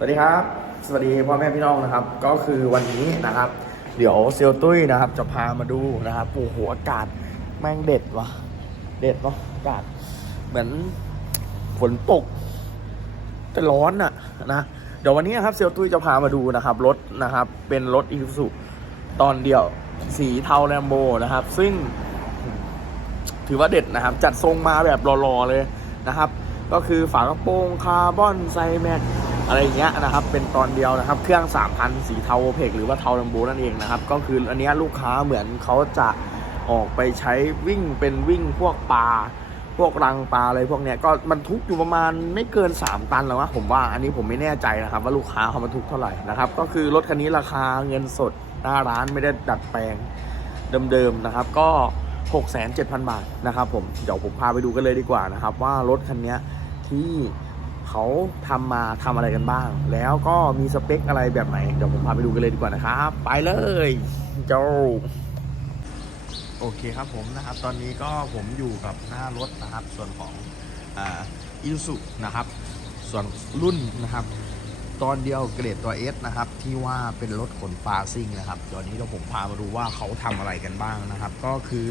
สวัสดีครับ สวัสดีพ่อแม่พี่น้องนะครับ ก็คือวันนี้นะครับ เดี๋ยวเซียวตุ้ยนะครับ จะพามาดูนะครับโอ้โหอากาศแม่งเด็ดวะเด็ดเนาะอากาศเหมือนฝนตกแต่ร้อนอะนะเดี๋ยววันนี้นะครับเซียวตุ้ยจะพามาดูนะครับรถนะครับ เป็นรถอีซูซุตอนเดียวสีเทาแลมโบนะครับ ซึ่ง ถือว่าเด็ดนะครับ จัดทรงมาแบบรอๆเลยนะครับ ก็คือฝากระโปรงคาร์บอนไซแม็ก อะไรอย่างเงี้ยนะครับ เป็นตอนเดียวนะครับ เครื่อง 3,000 สีเทาโอเพกหรือว่าเทาลัมโบนั่นเองนะครับ ก็คืออันนี้ลูกค้าเหมือนเขาจะออกไปใช้วิ่งเป็นวิ่งพวกปลาพวกรังปลาอะไรพวกเนี้ยก็บรรทุกอยู่ประมาณไม่เกิน 3 ตันแล้ววะผมว่าอันนี้ผมไม่แน่ใจนะครับ ว่าลูกค้าเขาบรรทุกเท่าไหร่นะครับก็คือรถคันนี้ราคาเงินสดหน้าร้านไม่ได้ดัดแปลงเดิมๆนะครับ ก็ 6,700บาทนะครับผมเดี๋ยวผมพาไปดูกันเลยดีกว่านะครับ ว่ารถคันนี้ที่ เขาทำมาทำอะไรกันบ้าง แล้วก็มีสเปคอะไรแบบไหน เดี๋ยวผมพาไปดูกันเลยดีกว่านะครับ ไปเลยเจ้าโอเคครับผมนะครับ ตอนนี้ก็ผมอยู่กับหน้ารถนะครับ ส่วนของอ่าอิสุนะครับ ส่วนรุ่นนะครับ ตอนเดียวเกรดตัว S นะครับ ที่ว่าเป็นรถขนปลาซิ่งนะครับเดี๋ยวนี้เราผมพามาดูว่าเขาทำอะไรกันบ้างนะครับ ก็คือ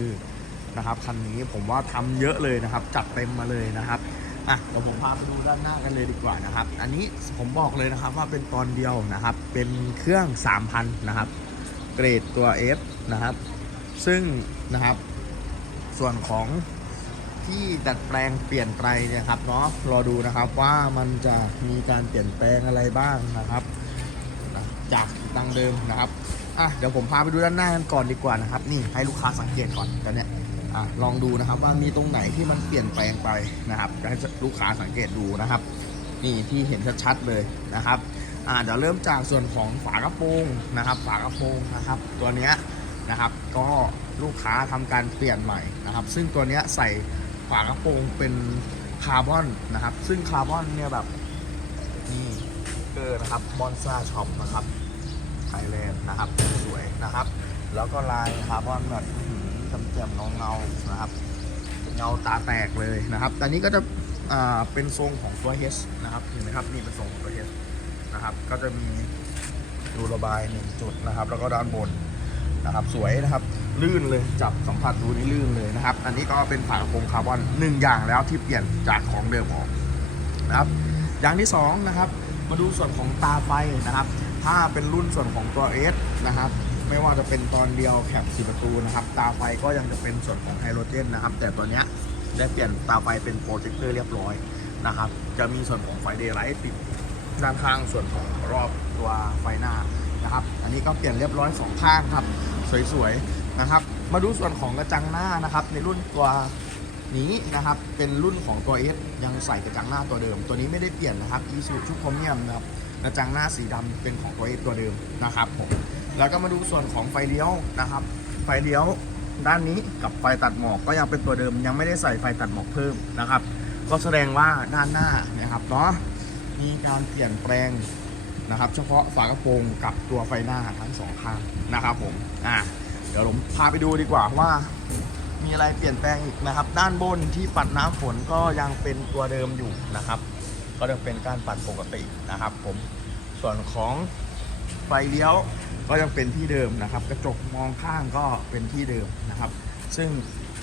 นะครับคันนี้ผมว่าทำเยอะเลยนะครับ จัดเต็มมาเลยนะครับ อะเดี๋ยวผมพาไปดูด้านหน้ากันเลยดีกว่านะครับ อันนี้ผมบอกเลยนะครับว่าเป็นตอนเดียวนะครับ เป็นเครื่อง 3,000 นะครับ เกรดตัว S นะครับ ซึ่งนะครับ ส่วนของที่ดัดแปลงเปลี่ยนไปเนี่ยครับเนาะรอดูนะครับว่ามันจะมีการเปลี่ยนแปลงอะไรบ้างนะครับ จากดังเดิมนะครับอะเดี๋ยวผมพาไปดูด้านหน้ากันก่อนดีกว่านะครับ นี่ให้ลูกค้าสังเกตก่อนกันเนี่ย อะลองดูนะครับว่ามีตรงไหนที่มันเปลี่ยนแปลงไปนะครับให้ลูกค้าสังเกตดูนะครับ นี่ที่เห็นชัดๆเลยนะครับอ่าเดี๋ยวเริ่มจากส่วนของฝากระโปรงนะครับ ฝากระโปรงนะครับ ตัวเนี้ยนะครับ ก็ลูกค้าทำการเปลี่ยนใหม่นะครับ ซึ่งตัวเนี้ยใส่ฝากระโปรงเป็นคาร์บอนนะครับ ซึ่งคาร์บอนเนี่ยแบบนี่เกอร์นะครับบอนซ่าช็อปนะครับไทยแลนด์นะครับสวยนะครับ แล้วก็ลายคาร์บอนแบบ แจ่มๆเงานะครับเงาตาแตกเลยนะครับแต่นี้ก็จะเป็นทรงของตัว H นะครับเห็นไหมครับนี่เป็นทรงของตัว H นะครับ ก็จะมีรูระบายหนึ่งจุดนะครับ แล้วก็ด้านบนนะครับ สวยนะครับ ลื่นเลยจับสัมผัสดูนี่ลื่นเลยนะครับ อันนี้ก็เป็นฝากระโปรงคาร์บอนหนึ่งอย่างแล้วที่เปลี่ยนจากของเดิมออกนะครับ อย่างที่สองนะครับ มาดูส่วนของตาไฟนะครับ ถ้าเป็นรุ่นส่วนของตัว S นะครับ ไม่ว่าจะเป็นตอนเดียวแคปสีประตูนะครับ ตาไฟก็ยังจะเป็นส่วนของไฮโดรเจนนะครับ แต่ตัวเนี้ยได้เปลี่ยนตาไฟเป็นโปรเจคเตอร์เรียบร้อยนะครับ จะมีส่วนของไฟเดย์ไลท์ติดด้านข้างส่วนของรอบตัวไฟหน้านะครับ อันนี้ก็เปลี่ยนเรียบร้อยสองข้างครับ สวยๆนะครับ มาดูส่วนของกระจังหน้านะครับ ในรุ่นตัวนี้นะครับเป็นรุ่นของตัว S ยังใส่กระจังหน้าตัวเดิม ตัวนี้ไม่ได้เปลี่ยนนะครับ e s u ชุดพรเมียมนะครับกระจังหน้าสีดำเป็นของตัว S ตัวเดิมนะครับผม แล้วก็มาดูส่วนของไฟเลี้ยวนะครับ ไฟเลี้ยวด้านนี้กับไฟตัดหมอกก็ยังเป็นตัวเดิม ยังไม่ได้ใส่ไฟตัดหมอกเพิ่มนะครับ ก็แสดงว่าด้านหน้านะครับเนาะมีการเปลี่ยนแปลงนะครับ เฉพาะฝากระโปรงกับตัวไฟหน้าทั้งสองข้างนะครับผมอะเดี๋ยวผมพาไปดูดีกว่าว่า มีอะไรเปลี่ยนแปลงอีกนะครับ ด้านบนที่ปัดน้ำฝนก็ยังเป็นตัวเดิมอยู่นะครับ ก็จะเป็นการปัดปกตินะครับ ผมส่วนของไฟเลี้ยว ก็ยังเป็นที่เดิมนะครับ กระจกมองข้างก็เป็นที่เดิมนะครับ ซึ่ง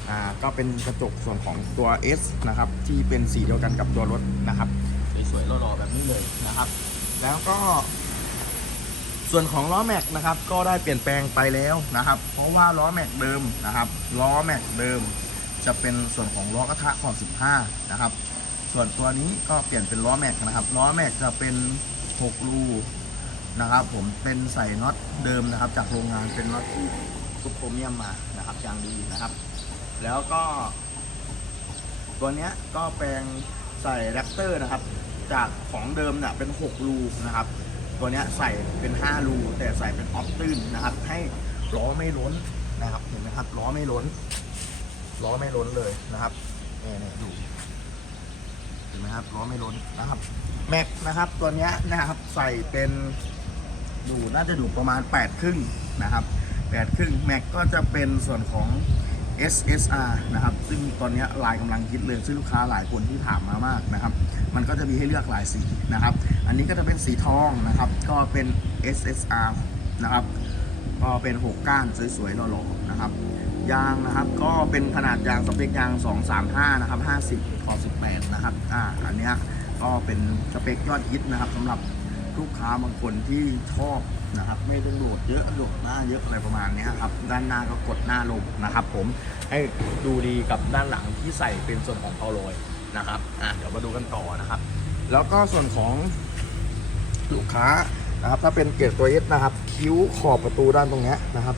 อ่าก็เป็นกระจกส่วนของตัว S นะครับ ที่เป็นสีเดียวกันกับตัวรถนะครับสวยๆหล่อๆแบบนี้เลยนะครับ แล้วก็ ส่วนของล้อแม็กนะครับ ก็ได้เปลี่ยนแปลงไปแล้วนะครับ เพราะว่าล้อแม็กเดิมนะครับ ล้อแม็กเดิม จะเป็นส่วนของล้อกระทะขอบ15 นะครับ ส่วนตัวนี้ก็เปลี่ยนเป็นล้อแม็กนะครับ ล้อแม็กจะเป็น 6 รู นะครับ ผมเป็นใส่น็อตเดิมนะครับ จากโรงงานเป็นน็อตที่ซุปโครเมียมมานะครับอย่างดีนะครับ แล้วก็ ตัวเนี้ยก็แปลงใส่แรปเตอร์นะครับ จากของเดิมเนี่ยเป็น 6 รูนะครับ ตัวเนี้ยใส่เป็น 5 รู แต่ใส่เป็นออฟตื้นนะครับ ให้ล้อไม่ล้นนะครับเห็นไหมครับล้อไม่ล้นล้อไม่ล้นเลยนะครับเนี่ยเนี่ยดูเห็นไหมครับล้อไม่ล้นนะครับแม็กนะครับ ตัวเนี้ยนะครับใส่เป็น ดูน่าจะดูประมาณ8ครึ่งนะครับ8ครึ่งแม็กก็จะเป็นส่วนของ SSR นะครับ ซึ่งตอนนี้ลายกำลังคิดเลยซึ่งลูกค้าหลายคนที่ถามมามากนะครับ มันก็จะมีให้เลือกหลายสีนะครับ อันนี้ก็จะเป็นสีทองนะครับ ก็เป็น SSR นะครับ ก็เป็น6ก้านสวยๆหล่อๆนะครับ ยางนะครับ ก็เป็นขนาดยางสเปคยาง 235 นะครับ 50ขอ18 นะครับ อ่า อันนี้ก็เป็นสเปคยอดฮิตนะครับสำหรับ ลูกค้าบางคนที่ชอบนะครับ ไม่ต้องโหลดเยอะโหลดหน้าเยอะอะไรประมาณนี้ครับด้านหน้าก็กดหน้าลงนะครับ ผมให้ดูดีกับด้านหลังที่ใส่เป็นส่วนของเผาโรยนะครับอะเดี๋ยวมาดูกันต่อนะครับ แล้วก็ส่วนของลูกค้านะครับ ถ้าเป็นเกรดตัวเอสนะครับ คิ้วขอบประตูด้านตรงนี้นะครับ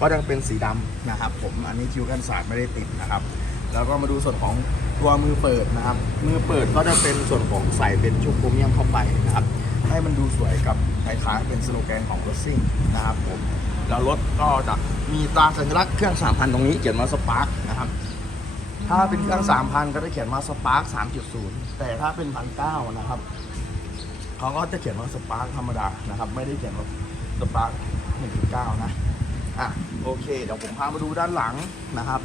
ก็จะเป็นสีดำนะครับ ผมอันนี้คิ้วกันศาสตร์ไม่ได้ติดนะครับ แล้วก็มาดูส่วนของตัวมือเปิดนะครับ มือเปิดก็จะเป็นส่วนของใส่เป็นชุบโครเมียมเข้าไปนะครับ ให้มันดูสวยกับคล้ายๆเป็นสโลแกนของรถซิ่งนะครับผมแล้วรถก็จะมีตราสัญลักษณ์เครื่อง 3,000 ตรงนี้เขียนว่าสปาร์กนะครับ ถ้าเป็นเครื่อง 3,000 ก็จะเขียนว่าสปาร์ก3.0 แต่ถ้าเป็น 1,900 นะครับ เขาก็จะเขียนว่าสปาร์กธรรมดานะครับ ไม่ได้เขียนว่าสปาร์ก1.9 นะอะโอเค เดี๋ยวผมพามาดูด้านหลังนะครับ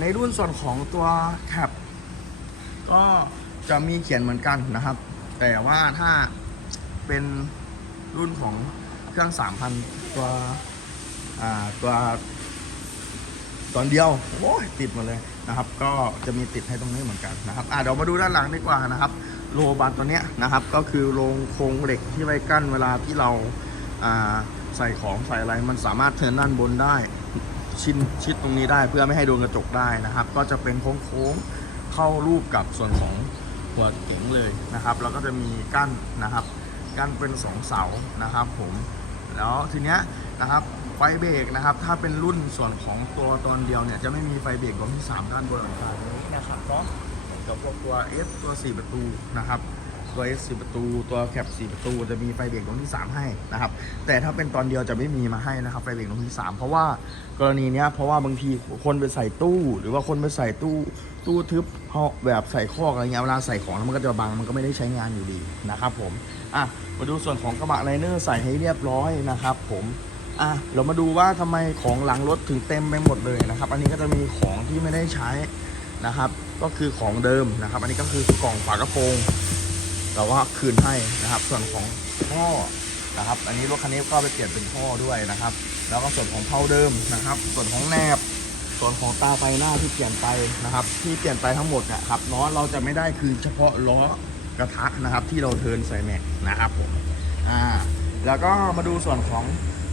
ในรุ่นส่วนของตัวแคปก็จะมีเขียนเหมือนกันนะครับ แต่ว่าถ้า เป็นรุ่นของเครื่อง 3,000 ตัว อ่า ตัว ตอนเดียว โอ้ยติดหมดเลยนะครับ ก็จะมีติดให้ตรงนี้เหมือนกันนะครับ อะเดี๋ยวมาดูด้านหลังดีกว่านะครับ โลบัตตัวเนี้ยนะครับ ก็คือโรงโครงเหล็กที่ไว้กั้นเวลาที่เรา อ่า ใส่ของใส่อะไร มันสามารถเทินด้านบนได้ ชินชิดตรงนี้ได้เพื่อไม่ให้โดนกระจกได้นะครับ ก็จะเป็นโค้งๆเข้ารูปกับส่วนของหัวเก๋งเลยนะครับ แล้วก็จะมีกั้นนะครับ กันเป็นสองเสานะครับผมแล้วทีเนี้ยนะครับไฟเบรกนะครับถ้าเป็นรุ่นส่วนของตัวตอนเดียวเนี่ยจะไม่มีไฟเบรกดวงที่ 3 ด้านบนหลังคานี้นะครับเนาะกับพวกตัว F ตัว 4 ประตูนะครับ ตัว S 4ประตู ตัวแคป4ประตู จะมีไฟเบรกดวงที่ 3 ให้นะครับ แต่ถ้าเป็นตอนเดียวจะไม่มีมาให้นะครับไฟเบรกดวงที่ 3 เพราะว่ากรณีเนี้ยเพราะว่าบางทีคนไปใส่ตู้ หรือว่าคนไปใส่ตู้ตู้ทึบเขาแบบใส่คอกอะไรเงี้ยเวลาใส่ของแล้วมันก็จะบังมันก็ไม่ได้ใช้งานอยู่ดีนะครับผมอะมาดูส่วนของกระบะไลเนอร์ใส่ให้เรียบร้อยนะครับผมอะเรามาดูว่าทำไมของหลังรถถึงเต็มไปหมดเลยนะครับ อันนี้ก็จะมีของที่ไม่ได้ใช้นะครับ ก็คือของเดิมนะครับ อันนี้ก็คือกล่องฝากระโปรง เราก็คืนให้นะครับ ส่วนของท่อนะครับ อันนี้รถคันนี้ก็ไปเปลี่ยนเป็นท่อด้วยนะครับ แล้วก็ส่วนของเพาเดิมนะครับ ส่วนของแนบส่วนของตาไฟหน้าที่เปลี่ยนไปนะครับ ที่เปลี่ยนไปทั้งหมดนะครับล้อเราจะไม่ได้คือเฉพาะล้อกระทะนะครับ ที่เราเทินใส่แม็กนะครับผมอ่าแล้วก็มาดูส่วนของ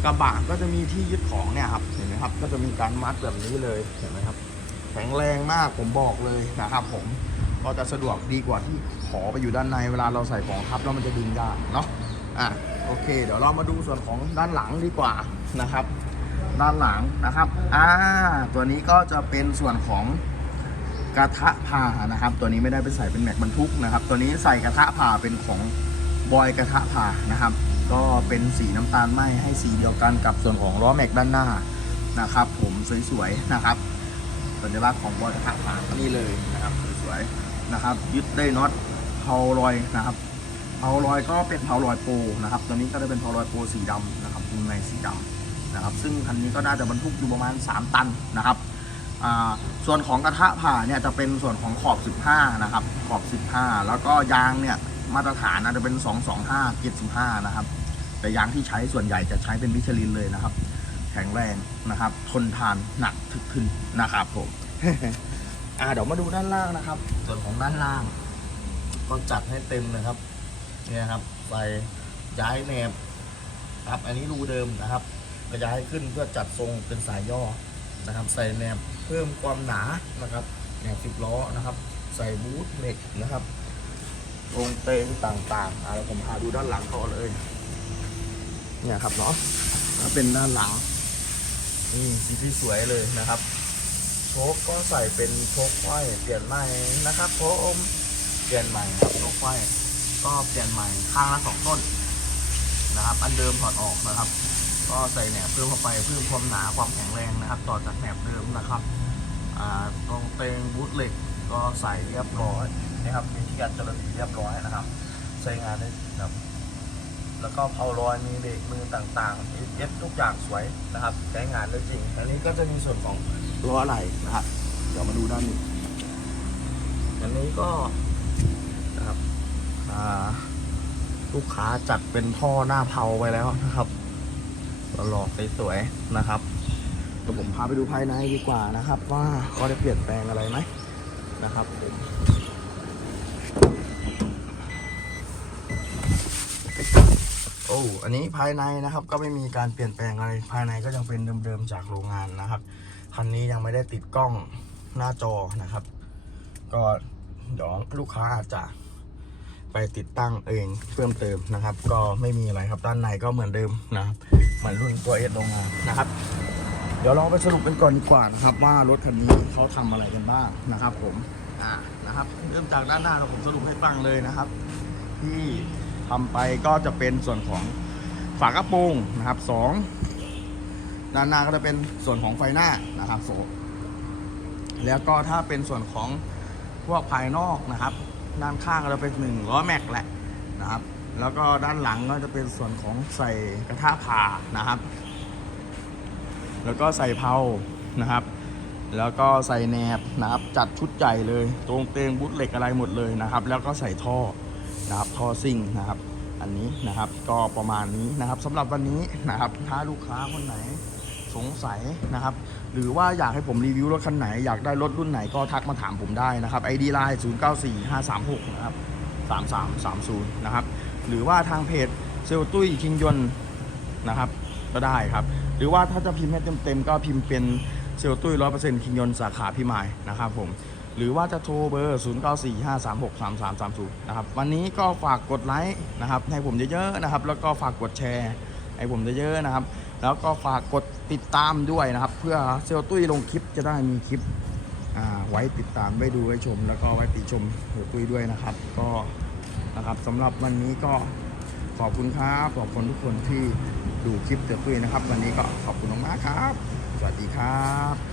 กระบะก็จะมีที่ยึดของเนี่ยครับเห็นไหมครับ ก็จะมีการมัดแบบนี้เลยเห็นไหมครับ แข็งแรงมากผมบอกเลยนะครับผม ก็จะสะดวกดีกว่าที่ขอไปอยู่ด้านในเวลาเราใส่ของทับแล้วมันจะดึงยากเนาะอะโอเค เดี๋ยวเรามาดูส่วนของด้านหลังดีกว่านะครับ ด้านหลังนะครับอ่าตัวนี้ก็จะเป็นส่วนของกระทะผ่านะครับ ตัวนี้ไม่ได้ไปใส่เป็นแม็กบรรทุกนะครับ ตัวนี้ใส่กระทะผ่าเป็นของบอยกระทะผ่านะครับ ก็เป็นสีน้ำตาลไหมให้สีเดียวกันกับส่วนของล้อแม็กด้านหน้านะครับ ผมสวยๆนะครับสัญลักษณ์ของบอยกระทะผ่าก็นี่เลยนะครับสวยๆ นะครับยึดได้น็อตเพาลอยนะครับเพาลอยก็เป็นเพาลอยโปรนะครับตัวนี้ก็จะเป็นเพาลอยโปรสีดำนะครับมุมในสีดำนะครับ ซึ่งคันนี้ก็น่าจะบรรทุกอยู่ประมาณ 3 ตันนะครับส่วนของกระทะผ่าเนี่ยจะเป็นส่วนของขอบ 15 นะครับ ขอบ 15 แล้วก็ยางเนี่ยมาตรฐานอาจจะเป็น 225 75 นะครับ แต่ยางที่ใช้ส่วนใหญ่จะใช้เป็นมิชลินเลยนะครับ แข็งแรงนะครับ ทนทานหนักถึกขึ้นนะครับผม อ่าเดี๋ยวมาดูด้านล่างนะครับ ส่วนของด้านล่าง ก็จัดให้เต็มเลยครับเนี่ยครับใส่ย้ายแนบครับ อันนี้รูเดิมนะครับก็ย้ายขึ้นเพื่อจัดทรงเป็นสายย่อนะครับ ใส่แนบเพิ่มความหนานะครับแนบสิบล้อนะครับ ใส่บูทเหล็กนะครับตรงเตงต่างๆอ่าแล้วผมพาดูด้านหลังก่อนเลยเนี่ยครับเนาะแล้วเป็นด้านหลังนี่สีที่สวยเลยนะครับ ชคก็ใส่เป็นโชคไขว้เปลี่ยนใหม่นะครับผมเปลี่ยนใหม่ครับโชคไขว้ก็เปลี่ยนใหม่ข้างละสองต้นนะครับ อันเดิมถอดออกนะครับ ก็ใส่แหนบเพิ่มเข้าไปเพิ่มความหนาความแข็งแรงนะครับ ต่อจากแหนบเดิมนะครับตรงเตงบูทเหล็กก็ใส่เรียบร้อยนะครับมีที่กันจรดีเรียบร้อยนะครับ ใช้งานได้ครับ แล้วก็เพาลอยมีเบรกมือต่างๆเย็บทุกอย่างสวยนะครับใช้งานได้จริงอันนี้ก็จะมีส่วนของล้ออะไหล่นะครับเดี๋ยวมาดูด้านนี้อันนี้ก็นะครับอ่าลูกค้าจัดเป็นท่อหน้าเผาไปแล้วนะครับหล่อๆสวยๆนะครับเดี๋ยวผมพาไปดูภายในดีกว่านะครับ ว่าเขาได้เปลี่ยนแปลงอะไรไหมนะครับผมโอ้อันนี้ภายในนะครับก็ไม่มีการเปลี่ยนแปลงอะไรภายในก็ยังเป็นเดิมๆจากโรงงานนะครับคันนี้ยังไม่ได้ติดกล้องหน้าจอนะครับ ก็เดี๋ยวลูกค้าอาจจะไปติดตั้งเองเพิ่มเติมนะครับ ก็ไม่มีอะไรครับด้านในก็เหมือนเดิมนะครับเหมือนรุ่นตัวเอสโรงงานนะครับ เดี๋ยวเราไปสรุปกันก่อนดีกว่านะครับว่ารถคันนี้เขาทำอะไรกันบ้างนะครับ ผมอ่านะครับ เริ่มจากด้านหน้าเราผมสรุปให้ฟังเลยนะครับ ที่ ทำไปก็จะเป็นส่วนของฝากระโปรงนะครับสองด้านหน้าก็จะเป็นส่วนของไฟหน้านะครับโฟแล้วก็ถ้าเป็นส่วนของพวกภายนอกนะครับ ด้านข้างก็จะเป็นหนึ่งล้อแม็กแหละนะครับ แล้วก็ด้านหลังก็จะเป็นส่วนของใส่กระทะผ่านะครับ แล้วก็ใส่เพานะครับ แล้วก็ใส่แหนบนะครับ จัดชุดใหญ่เลย ตรงเตงบุตเหล็กอะไรหมดเลยนะครับ แล้วก็ใส่ท่อ นะครับท่อซิ่งนะครับ อันนี้นะครับก็ประมาณนี้นะครับสำหรับวันนี้นะครับ ถ้าลูกค้าคนไหนสงสัยนะครับ หรือว่าอยากให้ผมรีวิวรถคันไหน อยากได้รถรุ่นไหนก็ทักมาถามผมได้นะครับ ID Line 094536นะครับ3330นะครับ หรือว่าทางเพจเซลตุ้ยคิงยนนะครับ ก็ได้ครับ หรือว่าถ้าจะพิมพ์ให้เต็มๆก็พิมพ์เป็นเซลตุ้ยร้อยเปอร์เซ็นต์คิงยนสาขาพิมายนะครับผม หรือว่าจะโทรเบอร์ 0 9 4 5 3 6 3 3 3 0 นะครับ วันนี้ก็ฝากกดไลค์นะครับ ให้ผมเยอะๆนะครับ แล้วก็ฝากกดแชร์ให้ผมเยอะๆนะครับ แล้วก็ฝากกดติดตามด้วยนะครับ เพื่อเซลตุ้ยลงคลิปจะได้มีคลิปไว้ติดตามไว้ดูไว้ชม แล้วก็ไว้ติชมเซลตุ้ยด้วยนะครับ ก็นะครับสำหรับวันนี้ก็ขอบคุณครับขอบคุณทุกคนที่ดูคลิปเซลตุ้ยนะครับ วันนี้ก็ขอบคุณมากครับ สวัสดีครับ